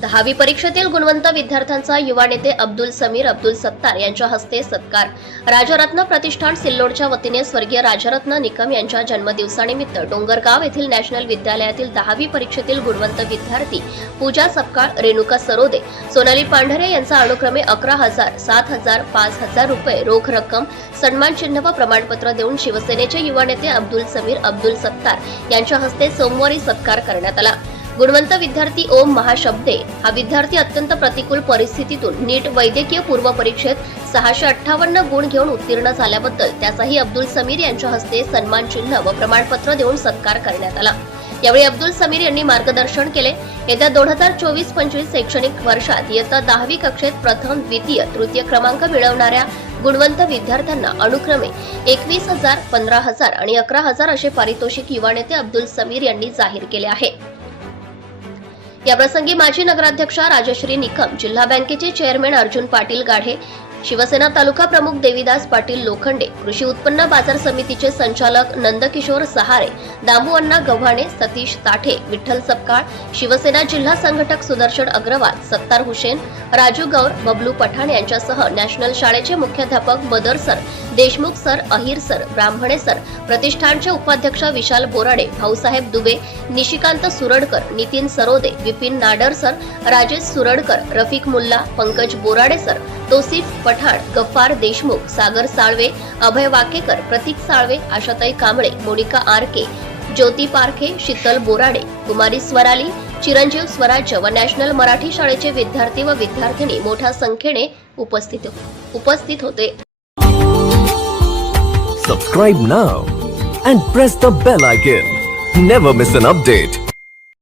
दहावी परीक्षेतील गुणवंत विद्यार्थ्यांचा युवा नेते अब्दुल समीर अब्दुल सत्तार यांच्या हस्ते सत्कार. राजरत्न प्रतिष्ठान सिल्लोडच्या वतीने स्वर्गीय राजरत्न निकम यांच्या जन्मदिवसानिमित्त डोंगरगाव येथील नॅशनल विद्यालयातील दहावी परीक्षेतील गुणवंत विद्यार्थी पूजा सपकाळ रेणुका सरोदे सोनाली पांढरे यांचा अनुक्रमे अकरा हजार सात हजार पाच हजार रुपये रोख रक्कम सन्मान चिन्ह व प्रमाणपत्र देऊन शिवसेनेचे युवा नेते अब्दुल समीर अब्दुल सत्तार यांच्या हस्ते सोमवारी सत्कार करण्यात आला. गुणवंत विद्यार्थी ओम महाशब्दे हा विद्यार्थी अत्यंत प्रतिकूल परिस्थितीतून नीट वैद्यकीय पूर्व परीक्षेत सहाशे अठ्ठावन्न गुण घेऊन उत्तीर्ण झाल्याबद्दल त्याचाही अब्दुल समीर यांच्या हस्ते सन्मान चिन्ह व प्रमाणपत्र देऊन सत्कार करण्यात आला. यावेळी अब्दुल समीर यांनी मार्गदर्शन केले. येत्या दोन हजार चोवीस पंचवीस शैक्षणिक वर्षात इयत्ता दहावी कक्षेत प्रथम द्वितीय तृतीय क्रमांक मिळवणाऱ्या गुणवंत विद्यार्थ्यांना अनुक्रमे एकवीस हजार पंधरा हजार आणि अकरा हजार असे पारितोषिक युवा नेते अब्दुल समीर यांनी जाहीर केले आहे. याप्रसंगी माजी नगराध्यक्षा राजश्री निकम जिल्हा बँकेचे चेअरमॅन अर्जुन पाटील गाढे शिवसेना तालुका प्रमुख देवीदास पाटील लोखंडे कृषी उत्पन्न बाजार समितीचे संचालक नंदकिशोर सहारे दामू अण्णा गव्हाणे सतीश ताठे विठ्ठल सपकाळ शिवसेना जिल्हा संघटक सुदर्शन अग्रवाल सत्तार हुसेन राजू गौर बबलू पठाण यांच्यासह नॅशनल शाळेचे मुख्याध्यापक Badar sir Deshmukh sir Ahir sir Brahmane sir प्रतिष्ठानचे उपाध्यक्ष Vishal Borade Bhausaheb Dube Nishikant Suradkar Nitin Sarode Vipin Nadar sir Rajesh Suradkar Rafiq Mulla Pankaj Borade sir Tosif Pathan Gaffar Deshmukh Sagar Salve Abhay Wakekar Pratik Salve Ashatai Kamble Monika RK Jyoti Parkhe Sheetal Borade Kumari Swarali Chiranjeev Swarajya व national Marathi शाळेचे विद्यार्थी व विद्यार्थिनी मोठ्या संख्येने उपस्थित हो-, उपस्थित होते. Subscribe now and press the bell icon never miss an update